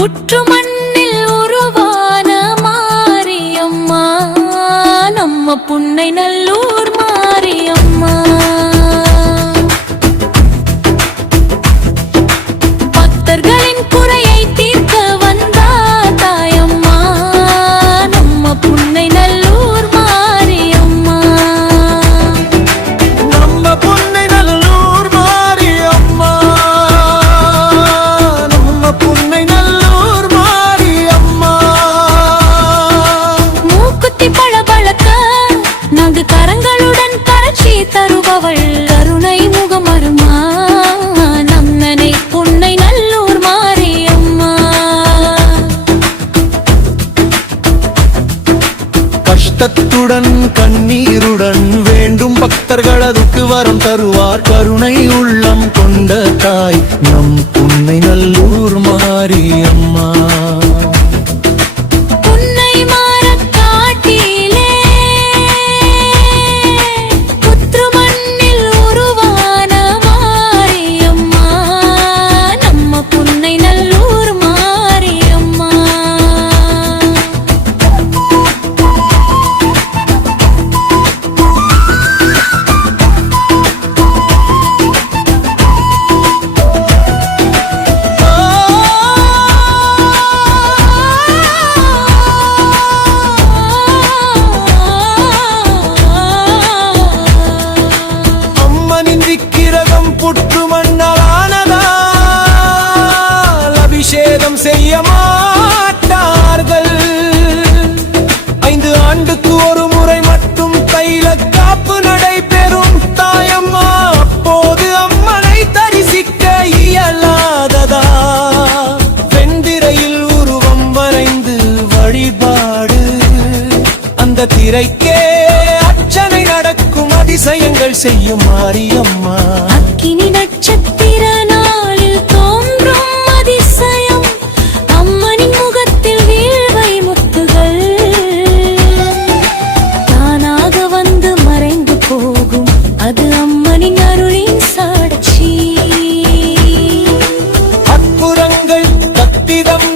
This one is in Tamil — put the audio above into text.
புற்று மண்ணில் உருவான மாரியம்மா நம்ம புன்னை நல்லூர் மாரியம்மா. பக்தர்களின் குறையை தீர்க்க வந்தா தாயம்மா நம்ம புன்னை நல்லூர் மாரியம்மா. நம்ம புன்னை நல்லூர் மாரியம்மா, நம்ம புன்னை நல்லூர் மாரியம்மா. மூக்குத்தி பளபளக்க நான்கு கரங்களுடன் காட்சி தருபவள் கருணை முகமருமா நம்மனை புன்னை நல்லூர் மாரியம்மா. கஷ்டத்துடன் கண்ணீருடன் வேண்டும் பக்தர்களதுக்கு வரம் தருவார் கருணை உள்ளம் கொண்ட தாய் நம் புன்னை நல்லூர் மாரியம்மா. புன்னை மரக்காட்டிலே புற்று மண்ணில் உருவான மாரியம்மா நம்ம புன்னை நல்லூர் மாரியம்மா. அம்மனின் விக்கிரகம் புற்று மண்ணானதால் அபிஷேகம் செய்ய மாட்டார்கள். 5 ஆண்டுக்கு ஒரு முறை மட்டும் தைல காப்பு நடைபெறும் தாயம்மா. அப்போது அம்மனை தரிசிக்க இயலாததா வெண்திரையில் உருவம் வரைந்து வழிபாடு அந்த திரைக்கே அர்ச்சனை நடக்கும் அதிசயங்கள் செய்யும் மாரியம்மா. அக்கினி நட்சத்திர நாளில் தோன்றும் அதிசயம் அம்மனின் முகத்தில் வீழ்வை முத்துகள் தானாக வந்து மறைந்து போகும் அது அம்மனின் அருளின் சாட்சி. அற்புதங்கள் கத்திதம்